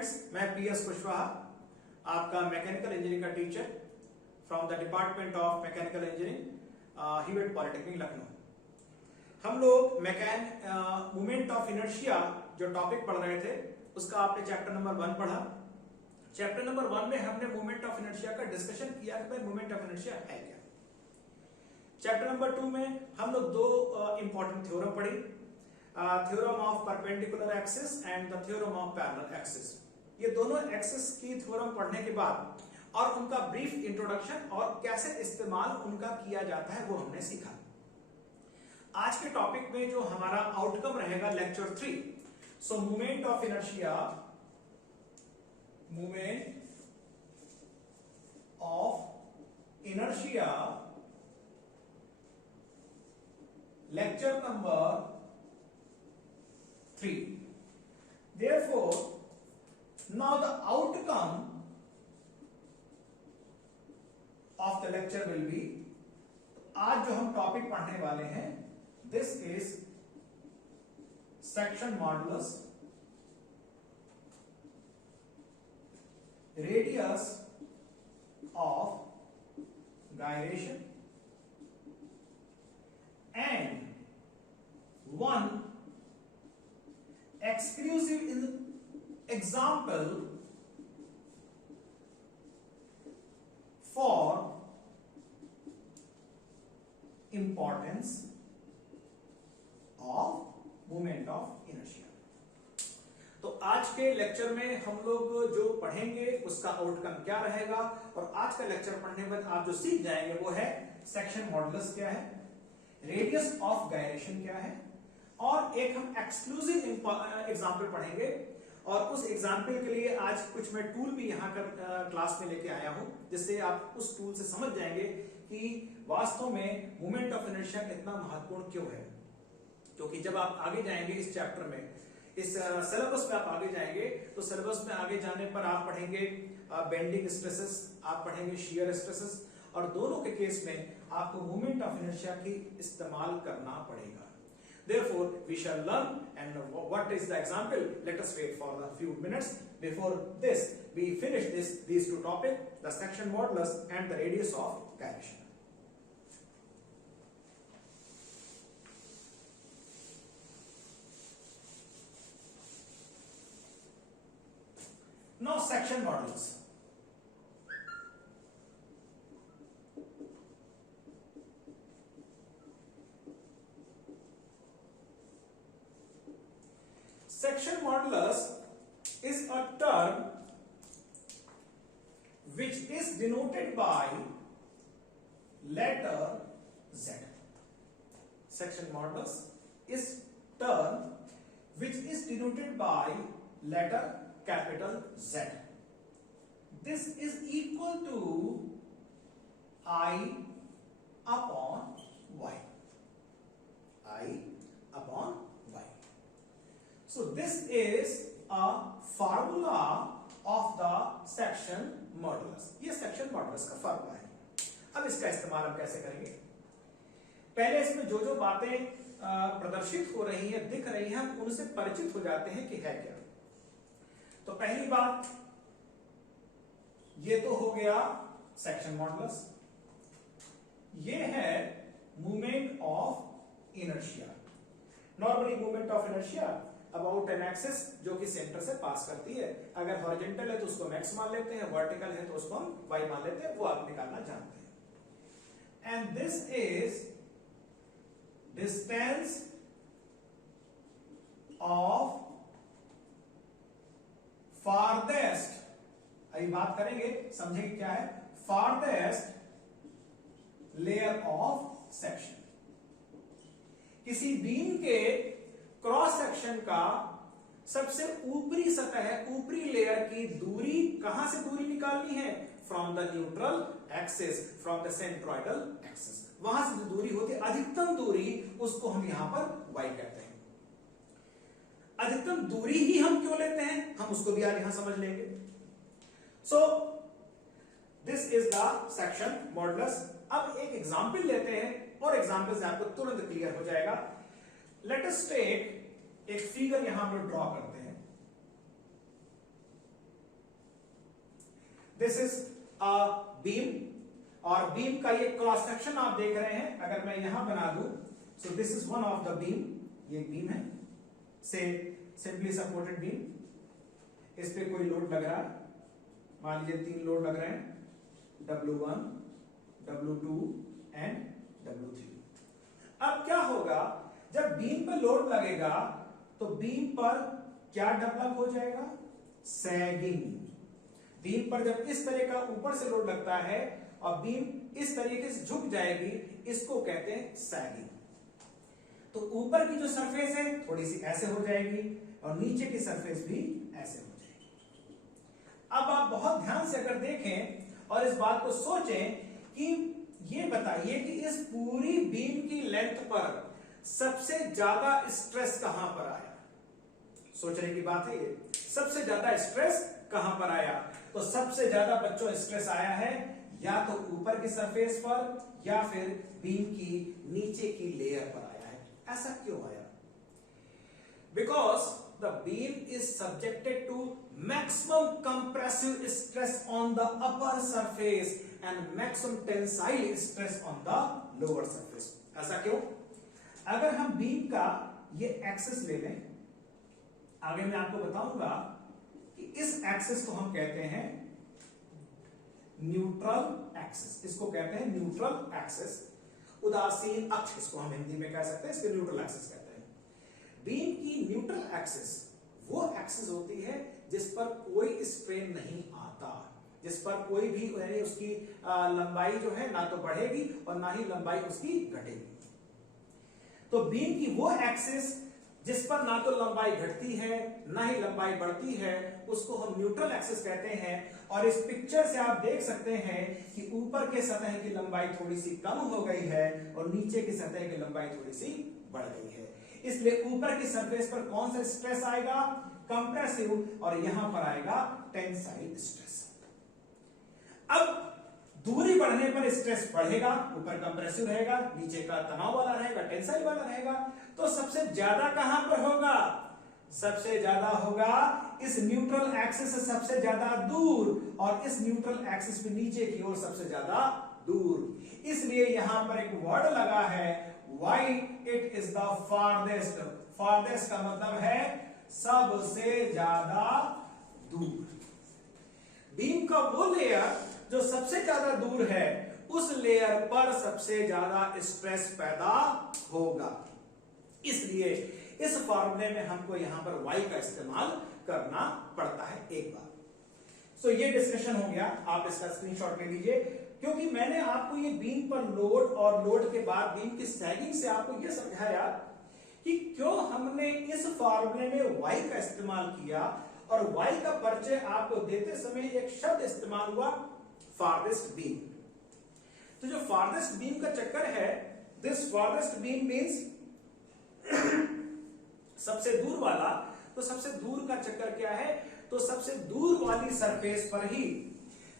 Students, मैं PS Kushwaha, आपका mechanical engineering का teacher from the department of mechanical engineering, Hewett polytechnic Lucknow. हम लोग मूवमेंट ऑफ इनर्शिया जो टॉपिक पढ़ रहे थे उसका आपने चैप्टर नंबर 1 पढ़ा। चैप्टर नंबर 1 में हमने मूवमेंट ऑफ इनर्शिया का डिस्कशन किया कि भाई मूवमेंट ऑफ इनर्शिया है क्या। चैप्टर नंबर 2 में हम लोग दो इंपॉर्टेंट थ्योरम पढ़ी, theorem of perpendicular axis and the theorem of parallel axis. ये दोनों एक्सिस की थ्योरम पढ़ने के बाद और उनका ब्रीफ इंट्रोडक्शन और कैसे इस्तेमाल उनका किया जाता है वो हमने सीखा। आज के टॉपिक में जो हमारा आउटकम रहेगा lecture 3, so movement of inertia, movement of inertia, lecture number 3. Therefore, now the outcome of the lecture will be, आज जो हम टॉपिक पढ़ने वाले हैं, this is section modulus, radius of gyration and one exclusive example for importance of movement of inertia। तो आज के lecture में हम लोग जो पढ़ेंगे उसका आउटकम क्या रहेगा, और आज का लेक्चर पढ़ने के बाद आप जो सीख जाएंगे वो है सेक्शन मॉडुलस क्या है, रेडियस ऑफ गायरेशन क्या है, और एक हम एक्सक्लूसिव एग्जाम्पल पढ़ेंगे। और उस एग्जाम्पल के लिए आज कुछ मैं टूल भी यहाँ कर क्लास में लेके आया हूं, जिससे आप उस टूल से समझ जाएंगे कि वास्तव में मूवमेंट ऑफ इनर्शिया कितना महत्वपूर्ण क्यों है। क्योंकि जब आप आगे जाएंगे इस चैप्टर में, इस सिलेबस में आप आगे जाएंगे, तो सिलेबस में आगे जाने पर आप पढ़ेंगे बेंडिंग स्ट्रेसेस, आप पढ़ेंगे शियर स्ट्रेसेस, और दोनों के केस में आपको मूवमेंट ऑफ इनर्शिया की इस्तेमाल करना पड़ेगा। Therefore, we shall learn, and what is the example? Let us wait for a few minutes. Before this, we finish these two topics, the section modulus and the radius of gyration. Now, section modulus. Section modulus is a term which is denoted by letter Z. Section modulus is term which is denoted by letter capital Z. This is equal to I upon Y. I upon Y. So this is a formula of the section modulus. ये section modulus का formula है। अब इसका इस्तेमाल हम कैसे करेंगे? पहले इसमें जो जो बातें प्रदर्शित हो रही हैं, दिख रही हैं, हम उनसे परिचित हो जाते हैं कि है क्या। तो पहली बात, ये तो हो गया सेक्शन मॉडुलस। ये है movement of inertia. Normally movement of inertia about an axis जो कि सेंटर से पास करती है। अगर हॉरिजॉन्टल है तो उसको मैक्स मान लेते हैं, वर्टिकल है तो उसको हम वाई मान लेते हैं, वो आप निकालना जानते हैं। And this is distance of farthest, अभी बात करेंगे, समझेंगे क्या है फारदेस्ट लेयर ऑफ सेक्शन। किसी बीम के क्रॉस सेक्शन का सबसे ऊपरी सतह, ऊपरी लेयर की दूरी, कहां से दूरी निकालनी है? From the neutral axis, from the centroidal axis, वहां से जो दूरी होती है, अधिकतम दूरी, उसको हम यहां पर y कहते हैं। अधिकतम दूरी ही हम क्यों लेते हैं, हम उसको भी आज यहां समझ लेंगे। So this is the section modulus. अब एक एग्जाम्पल लेते हैं और एग्जाम्पल से आपको तुरंत क्लियर हो जाएगा। लेट अस टेक एक फिगर यहां पर ड्रॉ करते हैं। दिस इज अ बीम और बीम का ये क्रॉस सेक्शन आप देख रहे हैं। अगर मैं यहां बना दूं, so this is one of the beam, ये बीम है से सिंपली सपोर्टेड बीम, इस पे कोई लोड लग रहा है, मान लीजिए 3 लोड लग रहे हैं, W1, W2 एंड W3। अब क्या होगा, जब बीम पर लोड लगेगा तो बीम पर क्या डेवलप हो जाएगा, सैगिंग। बीम पर जब इस तरह का ऊपर से लोड लगता है और बीम इस तरीके से झुक जाएगी, इसको कहते हैं सैगिंग। तो ऊपर की जो सरफेस है थोड़ी सी ऐसे हो जाएगी और नीचे की सरफेस भी ऐसे हो जाएगी। अब आप बहुत ध्यान से अगर देखें और इस बात को सोचें कि ये बताइए कि इस पूरी बीम की लेंथ पर सबसे ज्यादा स्ट्रेस कहां पर आया। सोचने की बात है ये, सबसे ज्यादा स्ट्रेस कहां पर आया। तो सबसे ज्यादा बच्चों स्ट्रेस आया है या तो ऊपर की सरफेस पर या फिर बीम की नीचे की लेयर पर आया है। ऐसा क्यों आया? Because the beam is subjected to maximum compressive stress on the upper surface and maximum tensile stress on the lower surface. ऐसा क्यों? अगर हम बीम का ये एक्सिस ले लें, आगे मैं आपको बताऊंगा कि इस एक्सिस को हम कहते हैं न्यूट्रल एक्सिस। इसको कहते हैं न्यूट्रल एक्सिस, उदासीन अक्ष इसको हम हिंदी में कह सकते हैं, इसको न्यूट्रल एक्सिस कहते हैं। बीम की न्यूट्रल एक्सिस वो एक्सिस होती है जिस पर कोई स्ट्रेन नहीं आता, जिस पर कोई भी यानी उसकी लंबाई जो है ना तो बढ़ेगी और ना ही लंबाई उसकी घटेगी। तो बीम की वो एक्सिस जिस पर ना तो लंबाई घटती है ना ही लंबाई बढ़ती है, उसको हम न्यूट्रल एक्सिस कहते हैं। और इस पिक्चर से आप देख सकते हैं कि ऊपर के सतह की लंबाई थोड़ी सी कम हो गई है और नीचे की सतह की लंबाई थोड़ी सी बढ़ गई है। इसलिए ऊपर की सरफेस पर कौन सा स्ट्रेस आएगा, कंप्रेसिव, और यहां पर आएगा टेंसाइल स्ट्रेस। अब दूरी बढ़ने पर स्ट्रेस बढ़ेगा, ऊपर कंप्रेसिव रहेगा, नीचे का तनाव वाला रहेगा, टेंसाइल वाला रहेगा। तो सबसे ज्यादा कहां पर होगा? सबसे ज्यादा होगा इस न्यूट्रल एक्सिस से सबसे ज्यादा दूर, और इस न्यूट्रल एक्सिस पे नीचे की ओर सबसे ज्यादा दूर। इसलिए यहां पर एक वर्ड लगा है why it is the farthest। farthest का मतलब है सबसे ज्यादा दूर। बीम का वो लेयर जो सबसे ज्यादा दूर है, उस लेयर पर सबसे ज्यादा स्ट्रेस पैदा होगा। इसलिए इस फॉर्मूले में हमको यहां पर y का इस्तेमाल करना पड़ता है एक बार। सो ये डिस्कशन हो गया, आप इसका स्क्रीनशॉट ले लीजिए, क्योंकि मैंने आपको ये बीम पर लोड और लोड के बाद बीम की सैगिंग से आपको ये समझाया कि क्यों हमने इस फॉर्मूले में y का इस्तेमाल किया। और y का परिचय आपको देते समय एक शब्द इस्तेमाल हुआ, फार्देस्ट बीम। तो जो फार्देस्ट बीम का चक्कर है, दिस फार्देस्ट बीम मींस सबसे दूर वाला। तो सबसे दूर का चक्कर क्या है? तो सबसे दूर वाली सरफेस पर ही,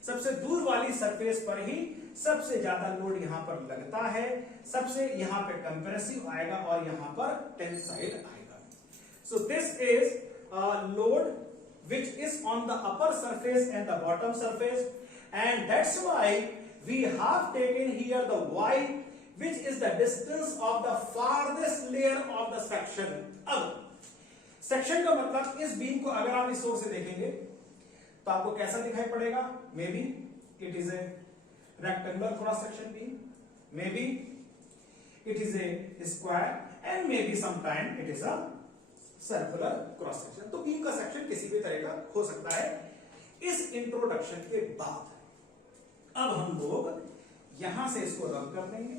सबसे दूर वाली सरफेस पर ही सबसे ज्यादा लोड यहां पर लगता है। सबसे यहां पे कंप्रेसिव आएगा और यहां पर टेंसाइल आएगा। So this is load which is on the upper surface and the bottom surface, and that's why we have taken here the y, which is the distance of the farthest layer of the section। अब section का मतलब, इस beam को अगर आप इस ओर से देखेंगे तो आपको कैसा दिखाई पड़ेगा? May be it is a rectangular cross section beam, may be it is a square, and may be sometime it is a circular cross section. तो बीम का सेक्शन किसी भी तरह का हो सकता है। इस इंट्रोडक्शन के बाद अब हम लोग यहां से इसको रब कर देंगे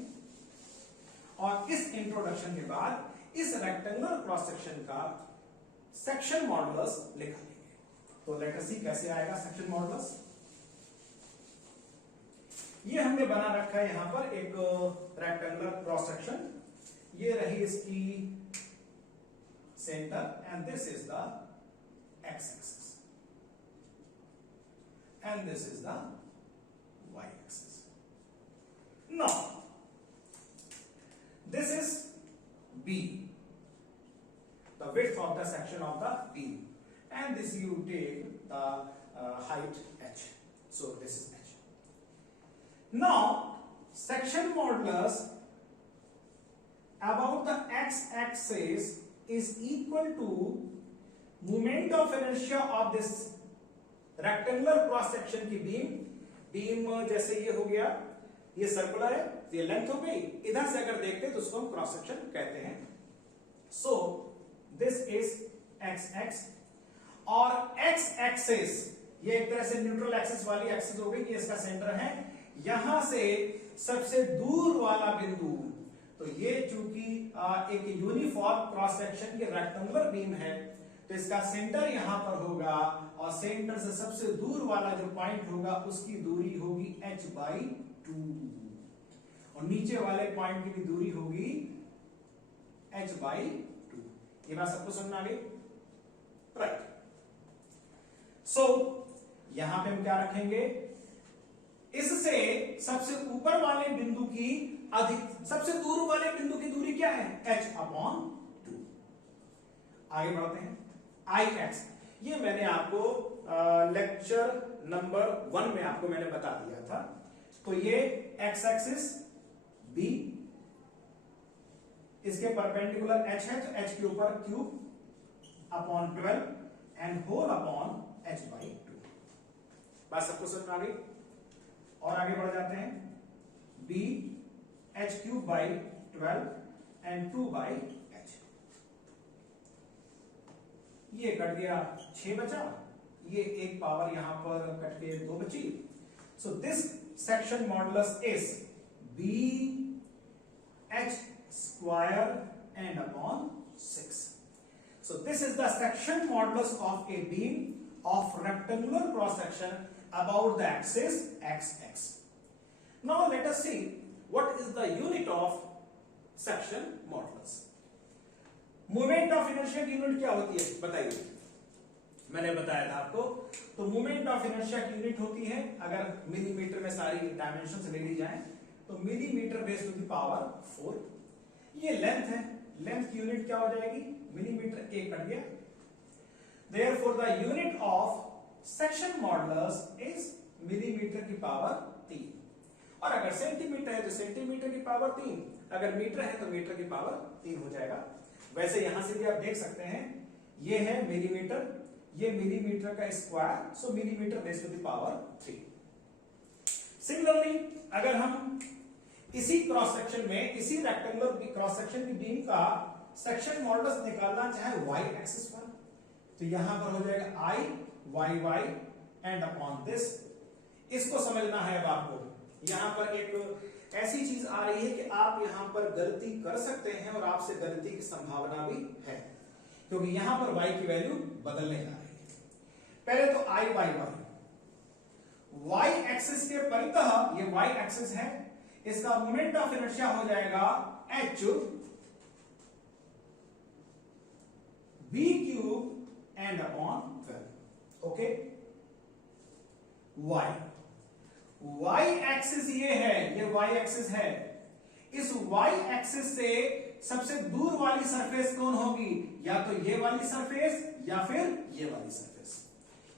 और इस इंट्रोडक्शन के बाद इस रेक्टेंगुलर क्रॉस सेक्शन का सेक्शन मॉडुलस लिखा लेंगे। तो लेट अस सी कैसे आएगा सेक्शन मॉडुलस। ये हमने बना रखा है यहां पर एक रेक्टेंगुलर क्रॉस सेक्शन। ये रही इसकी center, and this is the x-axis and this is the y-axis. Now this is B, the width of the section of the beam, and this you take the height h, So this is h. Now section modulus about the x-axis is equal to moment of inertia of this rectangular cross section की beam जैसे ये हो गया, ये circular है, ये length हो गई, इधर से अगर देखते हैं तो उसको हम क्रॉस सेक्शन कहते हैं. So this is x x और एक्स एक्सिस ये एक तरह से न्यूट्रल एक्सिस वाली एक्सिस हो गई, ये इसका सेंटर है. यहां से सबसे दूर वाला बिंदु, तो ये चूंकि एक यूनिफॉर्म क्रॉस सेक्शन की रेक्टेंगुलर बीम है तो इसका सेंटर यहां पर होगा और सेंटर से सबसे दूर वाला जो पॉइंट होगा उसकी दूरी होगी h/2 और नीचे वाले पॉइंट की भी दूरी होगी h/2. ये बात सबको समझ में आ गई? राइट. सो यहां पे हम क्या रखेंगे, इससे सबसे ऊपर वाले बिंदु की सबसे दूर वाले बिंदु की दूरी क्या है, h/2. आगे बढ़ते हैं. Ix ये मैंने आपको लेक्चर नंबर 1 में आपको मैंने बता दिया था. तो ये x एक्सिस b, इसके परपेंडिकुलर h है तो h के ऊपर cube upon 12 and whole upon h/2. बात सबको समझ में आ गई? और आगे बढ़ जाते हैं. b h/12 and 2/h. ये कट गया 6 बचा, ये एक पावर यहां पर कट के 2 बची. So this section modulus is b h square and upon 6. So this is the section modulus of a beam of rectangular cross section about the axis x. Now let us see what is the unit of section modulus. Moment of inertia की unit क्या होती है बताइए? मैंने बताया था आपको. तो मोमेंट ऑफ इनर्शिया की यूनिट होती है, अगर मिलीमीटर में सारी डायमेंशंस ले ली जाएं तो millimetre base to the power 4. ये लेंथ है, लेंथ की यूनिट क्या हो जाएगी, मिलीमीटर. एक कट गया. Therefore the unit of section modulus is millimetre की पावर 3. और अगर सेंटीमीटर है तो सेंटीमीटर की पावर 3, अगर मीटर है तो मीटर की पावर 3 हो जाएगा. वैसे यहां से भी आप देख सकते हैं, ये है मिलीमीटर, ये मिलीमीटर का square, so millimetre base to the power 3. Similarly अगर हम इसी क्रॉस सेक्शन में, इसी रेक्टेंगुलर क्रॉस सेक्शन की बीम का सेक्शन मॉडुलस निकालना चाहे y एक्सिस पर, तो यहां पर हो जाएगा i y and upon this. इसको समझना है अब आपको. यहां पर एक ऐसी चीज आ रही है कि आप यहां पर गलती कर सकते हैं और आपसे गलती की संभावना भी है, क्योंकि यहां पर y की वैल्यू बदलने जा रही है. पहले तो i y एक्सिस के परितः, ये y एक्सिस है, इसका मोमेंट ऑफ इनर्शिया हो जाएगा h b cube and upon 12. Okay. y axis ये है, ये y एक्सिस है. इस y एक्सिस से सबसे दूर वाली सरफेस कौन होगी, या तो ये वाली सरफेस या फिर ये वाली सरफेस,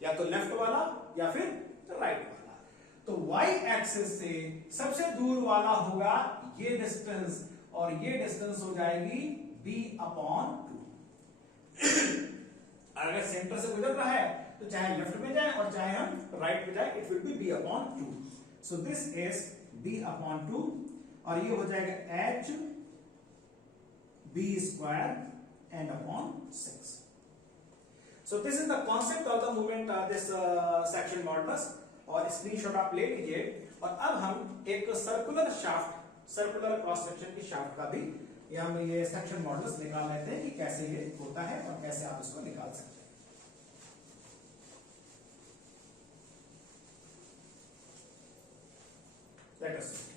या तो लेफ्ट वाला या फिर राइट वाला. तो y एक्सिस से सबसे दूर वाला होगा ये डिस्टेंस, और ये डिस्टेंस हो जाएगी b/2. अगर सेंटर से गुजर रहा है तो चाहे लेफ्ट में जाए और चाहे हम राइट में जाए, it will be b/2. So this is b/2 और ये हो जाएगा h b square and upon 6. So this is the concept of the movement of this section modulus. और स्क्रीनशॉट आप ले लीजिए. और अब हम एक circular shaft, circular cross section की शाफ्ट का भी हम ये सेक्शन मॉडुलस निकाल लेते हैं कि कैसे ये होता है और कैसे आप इसको निकाल सकते हैं. Let us see.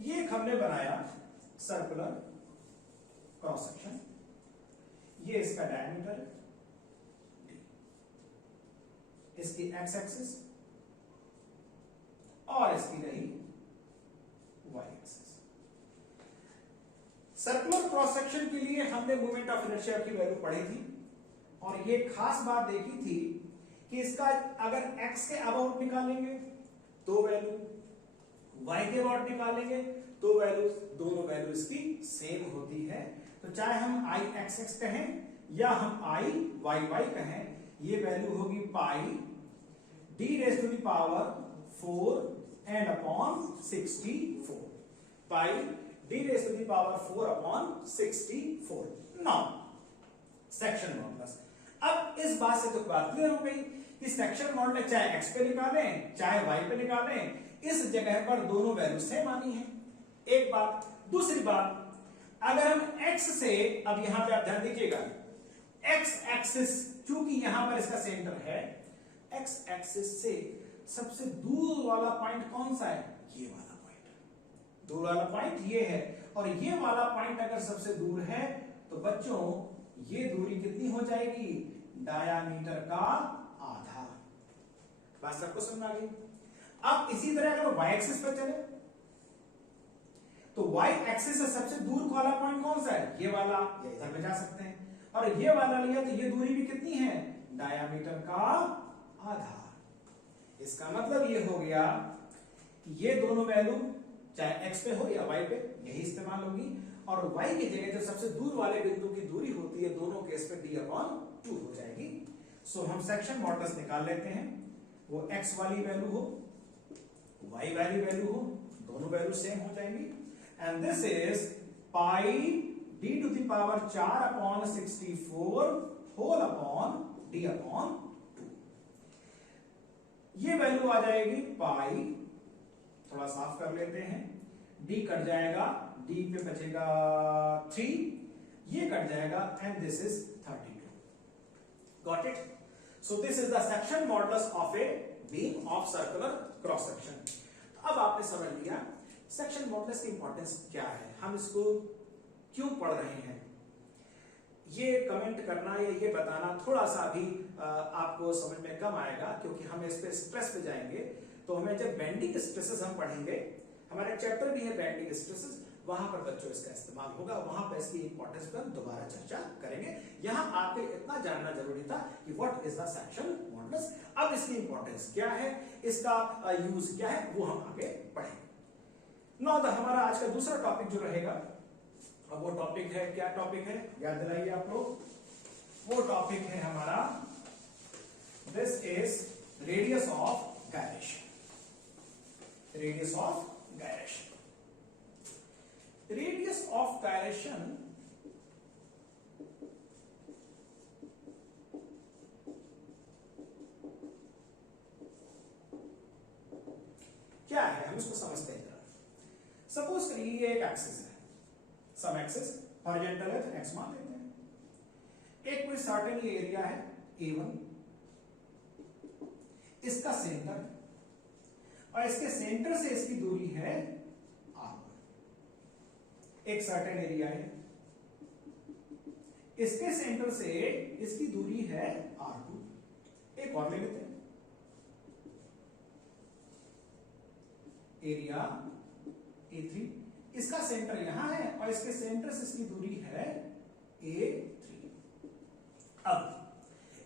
ये एक हमने बनाया सर्कुलर क्रॉस सेक्शन. ये इसका डायमीटर है, इसकी एक्स एक्सिस और इसकी रही Y axis. Circular cross section के लिए हमने मोमेंट ऑफ इनर्शिया की वैल्यू पढ़ी थी और ये खास बात देखी थी कि इसका अगर x के अबाउट निकालेंगे तो वैल्यू, y के अबाउट निकालेंगे तो वैल्यू, दोनों वैल्यू इसकी सेम होती है। तो चाहे हम i x x कहें या हम i y y कहें, ये वैल्यू होगी pi d raise to the power 4 and upon 64, pi d raise to the power 4 upon 64। Now section modulus, अब इस बात से तो बात क्लियर हो गई कि सेक्शन मॉडुलस चाहे x पे निकालें चाहे y पे निकालें, इस जगह पर दोनों वैल्यू सेम आनी है, एक बात। दूसरी बात, अगर हम x से, अब यहां पे आप ध्यान दीजिएगा, x एक्सिस क्योंकि यहां पर इसका सेंटर है, x एक्सिस से सबसे दूर वाला पॉइंट कौन सा है, ये वाला पॉइंट, दूर वाला पॉइंट ये है, और ये वाला पॉइंट अगर सबसे दूर है तो बच्चों ये दूरी कितनी हो जाएगी, डायामीटर का आधा। बात सबको समझ आ गई। अब इसी तरह अगर y एक्सिस पर चले तो y एक्सिस से सबसे दूर वाला पॉइंट कौन सा है, ये वाला, ये इधर में जा सकते हैं, और ये वाला लिया तो ये दूरी भी कितनी है, डायामीटर का आधा। इसका मतलब ये हो गया कि ये दोनों वैल्यू चाहे x पे हो या y पे यही इस्तेमाल होगी, और y की जगह जो सबसे दूर वाले बिंदु की दूरी होती है दोनों केस पे d/2 हो जाएगी। सो हम सेक्शन मॉडुलस निकाल लेते हैं, वो x वाली वैल्यू हो y वाली वैल्यू हो, दोनों वैल्यू सेम हो जाएंगी, and this is pi d to the power 4 upon 64 whole upon d/2। ये वैल्यू आ जाएगी पाई, थोड़ा साफ कर लेते हैं, d कट जाएगा, d पे बचेगा 3, ये कट जाएगा, and this is 32। Got it? So this is the section modulus of a beam of circular cross section. अब आपने समझ लिया सेक्शन मॉडुलस की इंपॉर्टेंस क्या है, हम इसको क्यों पढ़ रहे हैं। ये कमेंट करना या ये बताना थोड़ा सा भी आपको समझ में कम आएगा, क्योंकि हम इस पे स्ट्रेस पे जाएंगे। तो हमें जब बेंडिंग स्ट्रेसेस हम पढ़ेंगे, हमारा चैप्टर भी है बेंडिंग स्ट्रेसेस, वहां पर बच्चों इसका इस्तेमाल होगा, वहां पर इसकी इंपॉर्टेंस पर हम दोबारा चर्चा करेंगे। यहां आपको इतना जानना जरूरी था कि what is the section modulus. अब इसकी इंपॉर्टेंस क्या है, इसका यूज क्या है, वो हम आगे पढ़ेंगे। नाउ हमारा आज का दूसरा टॉपिक जो रहेगा, अब वो टॉपिक है, क्या टॉपिक है याद दिलाइए आप लोग, वो टॉपिक है हमारा, this is radius of gyration. Radius of gyration, radius of gyration क्या है, हम इसको समझते हैं। सपोज करिए ये एक एक्सिस है, सम एक्सिस हॉरिजॉन्टल है तो x मान लेते हैं। एक कोई सर्टेन ये एरिया है A1, इसका सेंटर, और इसके सेंटर से इसकी दूरी है R1। एक सर्टेन एरिया है, इसके सेंटर से इसकी दूरी है R2। एक और ले लेते हैं, एरिया A3, इसका सेंटर यहां है और इसके सेंटर से इसकी दूरी है A3। अब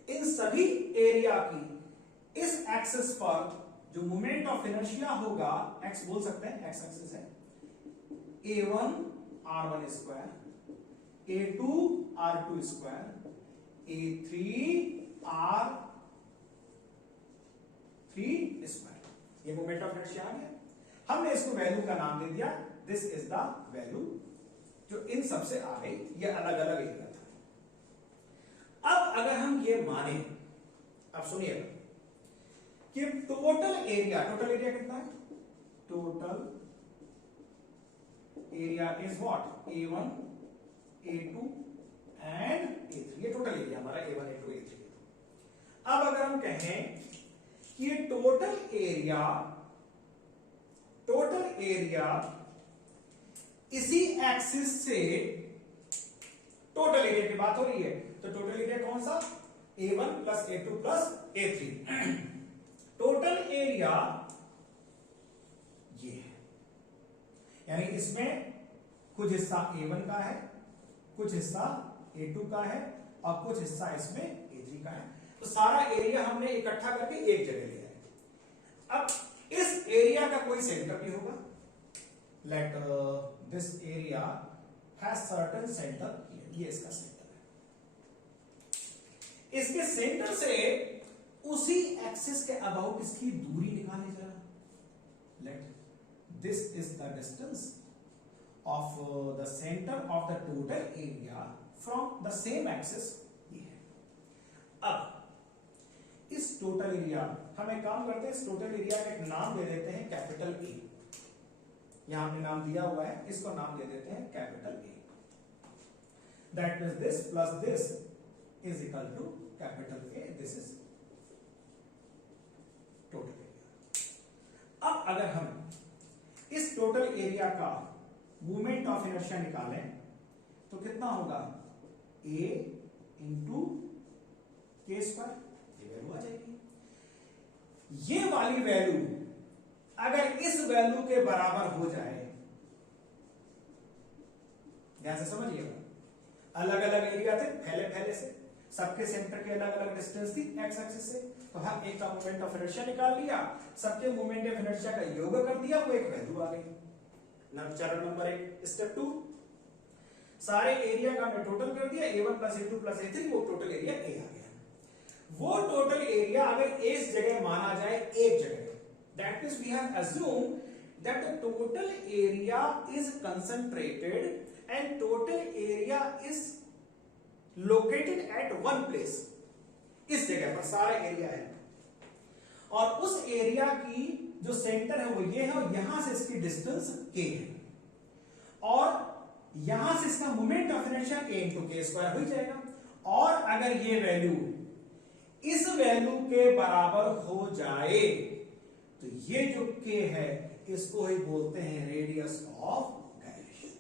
इन सभी एरिया की इस एक्सिस पर जो मोमेंट ऑफ इनर्शिया होगा, x बोल सकते हैं, x एक्सिस है, A1 R1 square, A2 R2 square, A3 R3 square, ये मोमेंट ऑफ इनर्शिया आ गया। हमने इसको वैल्यू का नाम दे दिया, दिस इज द वैल्यू जो इन सबसे आ गई, ये अलग अलग एरिया था। अब अगर हम ये माने, अब सुनिएगा कि टोटल एरिया कितना है, total area is what, A1 A2 and A3, ये टोटल एरिया हमारा A1 A2 A3। अब अगर हम कहें कि टोटल एरिया इसी एक्सिस से, टोटल एरिया की बात हो रही है, तो टोटल एरिया कौन सा, A1 plus A2 plus A3। Total area ये है, यानी इसमें कुछ हिस्सा A1 का है, कुछ हिस्सा A2 का है, और कुछ हिस्सा इसमें A3 का है। तो सारा एरिया हमने इकट्ठा करके एक जगह ले आए। अब इस एरिया का कोई सेंटर भी होगा, let this area has certain centre, ये इसका सेंटर है। इसके सेंटर से उसी एक्सिस के अबाउट इसकी दूरी निकाले जरा, let this is the distance of the centre of the total area from the same axis, ये है। अब इस टोटल एरिया, हम एक काम करते हैं, इस टोटल एरिया का एक नाम दे देते हैं कैपिटल ए, यहां पे नाम दिया हुआ है, इसको नाम दे देते हैं capital A. That means this plus this is equal to capital A, this is total area. अब अगर हम इस टोटल एरिया का मोमेंट ऑफ इनर्शिया निकालें तो कितना होगा, a इंटू के स्क्वायर, ये वैल्यू आ जाएगी। ये वाली वैल्यू अगर इस वैल्यू के बराबर हो जाए, ध्यान से समझिएगा, अलग अलग एरिया थे फैले फैले से, सबके सेंटर के अलग अलग डिस्टेंस थी एक्स एक्सिस से, तो हम एक का मोमेंट ऑफ इनर्शिया निकाल लिया, सबके मोमेंट ऑफ इनर्शिया का योग कर दिया, वो एक वैल्यू आ गई। चरण नंबर 1। स्टेप 2, सारे एरिया का हमने टोटल कर दिया, a1 plus a2 plus a3, वो टोटल एरिया a आ गया। वो टोटल एरिया अगर इस जगह माना जाए एक जगह, that means we have assume that the total area is concentrated and total area is located at one place, इस जगह पर सारा एरिया है, और उस एरिया की जो सेंटर है वो ये है, और यहां से इसकी डिस्टेंस k है, और यहां से इसका moment of inertia a into K square हो जाएगा। और अगर ये वैल्यू इस वैल्यू के बराबर हो जाए तो ये जो k है इसको ही बोलते हैं radius of gyration,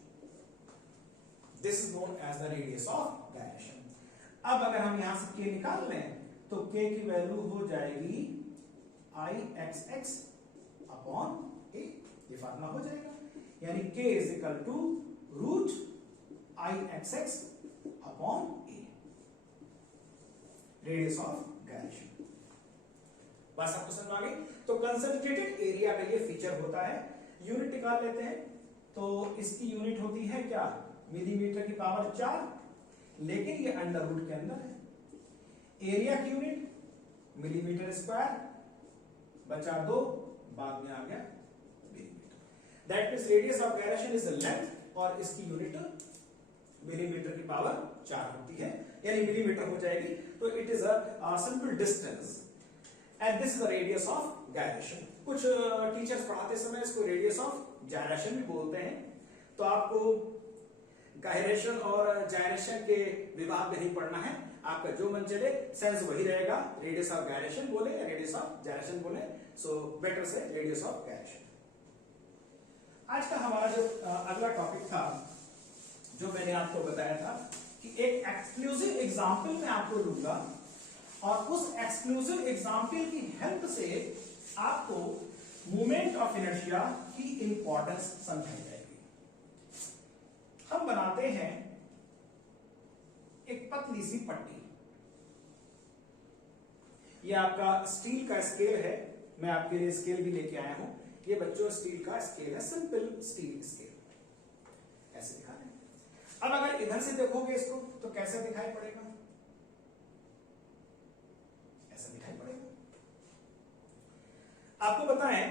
this is known as the radius of gyration. अब अगर हम यहां से k निकाल लें तो k की वैल्यू हो जाएगी I XX अपॉन a, ये फार्मूला हो जाएगा, यानी k is equal to root I XX upon a, radius of gyration. बात आपको समझ आ गई? तो कंसंट्रेटेड एरिया का ये फीचर होता है। यूनिट निकाल लेते हैं, तो इसकी यूनिट होती है क्या, मिलीमीटर की पावर 4, लेकिन ये अंडर रूट के अंदर है। एरिया की यूनिट मिलीमीटर स्क्वायर, बचा 2, बाद में आ गया millimetre. That means radius of gyration is the length, और इसकी यूनिट मिलीमीटर की पावर 4 होती है, यानी मिलीमीटर हो जाएगी। तो it is a simple distance and this is the radius of gyration. कुछ टीचर्स पढ़ाते समय इसको रेडियस ऑफ जायरेशन भी बोलते हैं, तो आपको गायरेशन और जायरेशन के विभाग नहीं पढ़ना है, आपका जो मन चले सेंस वही रहेगा, रेडियस ऑफ गायरेशन बोले या रेडियस ऑफ जायरेशन बोले, सो बेटर से रेडियस ऑफ गायरेशन। आज का हमारा जो अगला टॉपिक था, जो मैंने आपको बताया था कि एक एक्सक्लूसिव एग्जांपल मैं आपको दूंगा, और उस एक्सक्लूसिव एग्जांपल की हेल्प से आपको मोमेंट ऑफ इनर्शिया की इंपॉर्टेंस समझाई जाएगी। हम बनाते हैं एक पतली सी पट्टी, ये आपका स्टील का स्केल है, मैं आपके लिए स्केल भी लेके आया हूं। ये बच्चों स्टील का स्केल है, सिंपल स्टील स्केल, ऐसे दिखा रहे हैं। अब अगर इधर से देखोगे इसको तो कैसे दिखाई पड़ेगा, ऐसा दिखाई पड़ेगा। आपको बताएं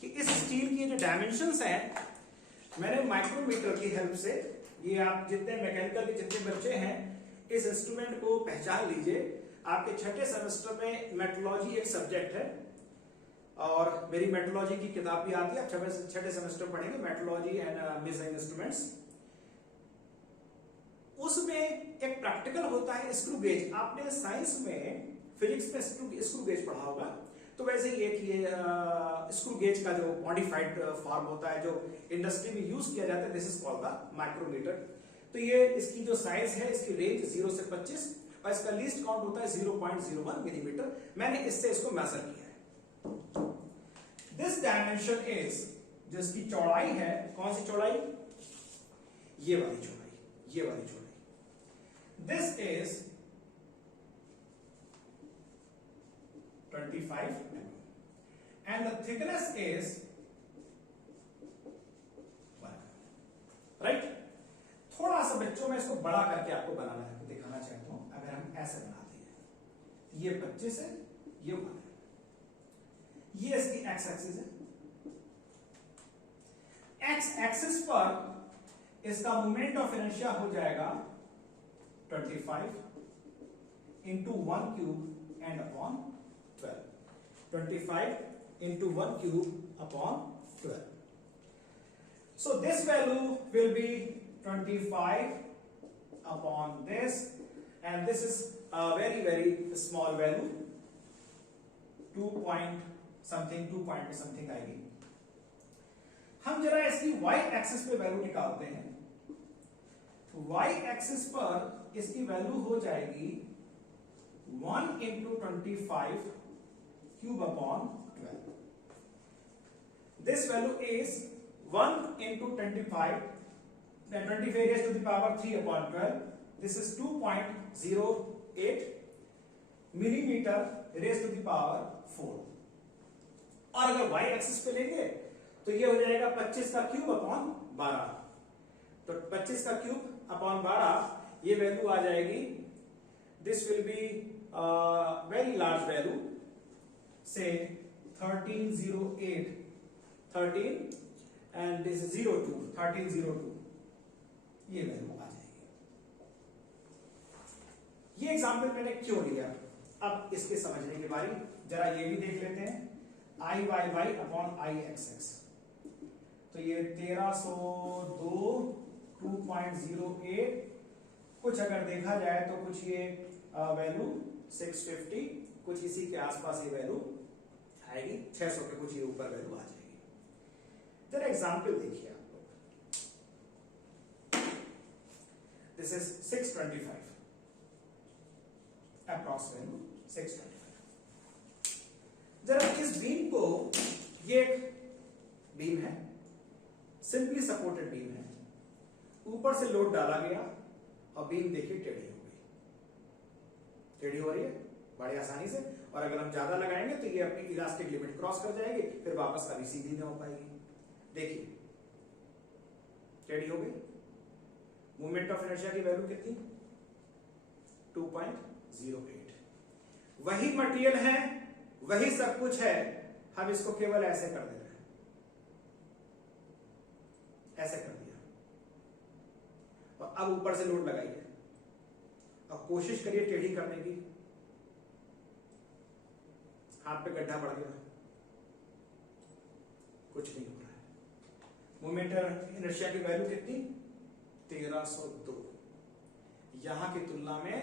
कि इस स्टील की जो डायमेंशंस हैं, मैंने माइक्रोमीटर की हेल्प से, ये आप जितने मैकेनिकल के जितने बच्चे हैं इस इंस्ट्रूमेंट को पहचान लीजिए। आपके छठे सेमेस्टर में मेट्रोलॉजी एक सब्जेक्ट है, और मेरी मेट्रोलॉजी की किताब भी आती है, आप छठे सेमेस्टर पढ़ेंगे मेट्रोलॉजी एंड मेजरिंग इंस्ट्रूमेंट्स। उसमें एक प्रैक्टिकल होता है स्क्रू गेज। आपने साइंस में फिजिक्स में स्क्रू गेज पढ़ा होगा, तो वैसे ही एक ये स्क्रू गेज का जो मॉडिफाइड फॉर्म होता है जो इंडस्ट्री में यूज किया जाता है, this is called the micrometer. तो ये इसकी जो साइज है, इसकी रेंज 0 से 25, और इसका लीस्ट काउंट होता है 0.01 मिलीमीटर। मैंने इससे इसको मेजर किया है। दिस डायमेंशन इज, जो इसकी चौड़ाई है, कौन सी चौड़ाई, ये वाली चौड़ाई, ये वाली चौड़ाई, this is 25 mm and the thickness is 1, right? थोड़ा सा बच्चों में इसको बड़ा करके आपको बनाना है, दिखाना चाहता हूं। अगर हम ऐसे बनाते हैं, ये 25 है, ये 1 है, ये इसकी एक्स एक्सिस है। एक्स एक्सिस पर इसका मोमेंट ऑफ इनर्शिया हो जाएगा 25 into 1 cube and upon 12. 25 into 1 cube upon 12. So this value will be 25 upon this, and this is a very very small value, 2 point something आएगी। हम जरा इसकी y axis पे value निकालते हैं। y एक्सिस पर इसकी वैल्यू हो जाएगी 1 into 25 cube upon 12. This value is 1 into 25, then 25 raised to the power 3 upon 12. This is 2.08 millimeter raised to the power 4. और अगर y एक्सिस पे लेंगे तो ये हो जाएगा 25 का क्यूब अपॉन 12। तो 25 का क्यूब अपॉन 12 ये वैल्यू आ जाएगी, this will be very large value, से 1308 13 एंड दिस 02 1302, ये वैल्यू आ जाएगी। ये एग्जांपल मैंने क्यों लिया, अब इसके समझने की बारी, जरा ये भी देख लेते हैं। I Y Y upon I X X, तो ये 1302 2.08, कुछ अगर देखा जाए तो कुछ ये वैल्यू 650, कुछ इसी के आसपास ये वैल्यू आएगी, 600 के कुछ ये ऊपर वैल्यू आ जाएगी। जरा एग्जांपल देखिए आप लोग, दिस इज 625, अप्रॉक्स वैल्यू 625। जरा इस बीम को, ये एक बीम है, सिंपली सपोर्टेड बीम है, ऊपर से लोड डाला गया और बीम देखिए टेढ़ी हो गई, टेढ़ी हो रही है बड़ी आसानी से, और अगर हम ज्यादा लगाएंगे तो ये अपनी इलास्टिक लिमिट क्रॉस कर जाएगी, फिर वापस कभी सीधी नहीं हो पाएगी। देखिए टेढ़ी हो गई, मोमेंट ऑफ इनर्शिया की वैल्यू कितनी, 2.08। वही मटेरियल है, वही सब कुछ है, हम इसको केवल ऐसे कर दे रहे हैं, ऐसे कर दिया, और अब ऊपर से लोड लगाइए और कोशिश करिए टेढ़ी करने की, हाथ पे गड्ढा पड़ गया, कुछ नहीं हो रहा है। मोमेंट इनर्शिया की वैल्यू कितनी, 1302, यहां की तुलना में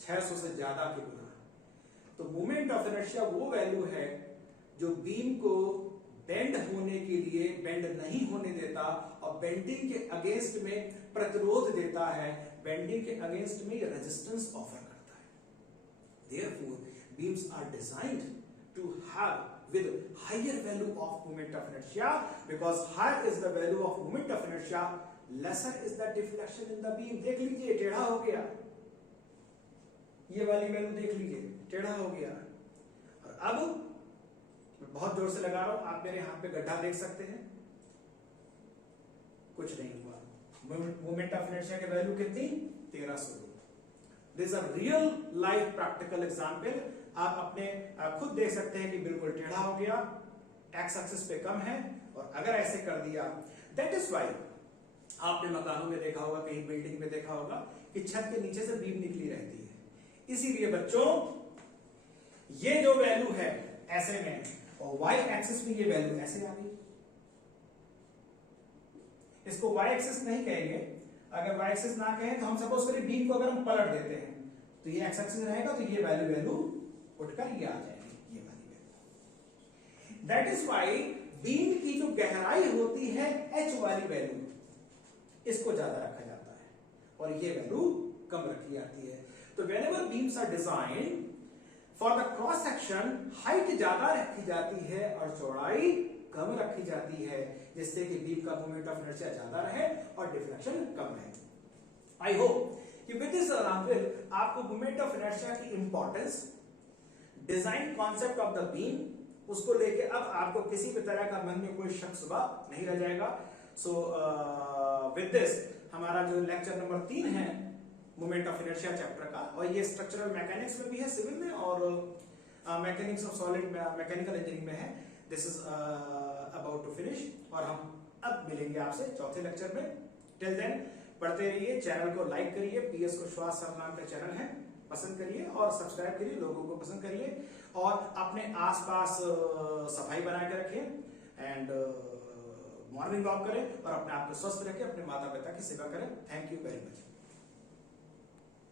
600 से ज्यादा की गुना। तो मोमेंट ऑफ इनर्शिया वो वैल्यू है जो बीम को बेंड होने के लिए बेंड नहीं होने देता और बेंडिंग के अगेंस्ट में प्रतिरोध देता है, बेंडिंग के अगेंस्ट में रेजिस्टेंस ऑफर करता है। Therefore, beams are designed to have with higher value of moment of inertia, because higher is the value of moment of inertia, lesser is the deflection in the beam। देख लीजिए टेढ़ा हो गया, ये वाली value देख लीजिए टेढ़ा हो गया, और अब मैं बहुत जोर से लगा रहा हूं, आप मेरे हाथ पे गड्ढा देख सकते हैं, कुछ नहीं हुआ। मोमेंट ऑफ इनर्शिया की वैल्यू कितनी, 1302। This a real life practical example, आप अपने खुद देख सकते हैं कि बिल्कुल टेढ़ा हो गया, एक्स एक्सिस पे कम है, और अगर ऐसे कर दिया, दैट इज व्हाई आपने मकानों में देखा होगा, कहीं बिल्डिंग में देखा होगा कि छत के नीचे से बीम निकली रहती है। इसीलिए बच्चों ये जो वैल्यू है ऐसे में, और y एक्सिस में ये वैल्यू ऐसे आ गई, इसको y एक्सिस नहीं कहेंगे। अगर y एक्सिस ना कहें तो हम सपोज करिए बीम को अगर हम पलट देते हैं तो ये x एक्सिस रहेगा, तो ये वैल्यू उठकर ये आ जाएगी, ये वाली value. That is why beam की जो गहराई होती है h वाली वैल्यू, इसको ज्यादा रखा जाता है और ये वैल्यू कम रखी जाती है। तो whenever beams are design for the cross section, height ज्यादा रखी जाती है और चौड़ाई कम रखी जाती है, जिससे कि बीम का मोमेंट ऑफ इनर्शिया ज्यादा रहे और डिफ्लेक्शन कम रहे। आई होप कि विद दिस एग्जांपल आपको मोमेंट ऑफ इनर्शिया की importance, design concept of the beam, उसको लेके अब आपको किसी भी तरह का मन में कोई शक शुबा नहीं रह जाएगा। सो विद दिस हमारा जो लेक्चर नंबर 3 है मोमेंट ऑफ इनर्शिया चैप्टर का, और ये स्ट्रक्चरल मैकेनिक्स में भी है, सिविल में, और mechanics of solid mechanical engineering में है। This is about to finish, और हम अब मिलेंगे आपसे चौथे लेक्चर में। टिल देन पढ़ते रहिए, चैनल को लाइक करिए, पीएस कुशवाहा सर नाम का चैनल है, पसंद करिए और सब्सक्राइब करिए, लोगों को पसंद करिए, और अपने आसपास सफाई बना के रखिए, एंड मॉर्निंग वॉक करें, और अपने आप को स्वस्थ रखें, अपने माता पिता की सेवा करें। Thank you very much.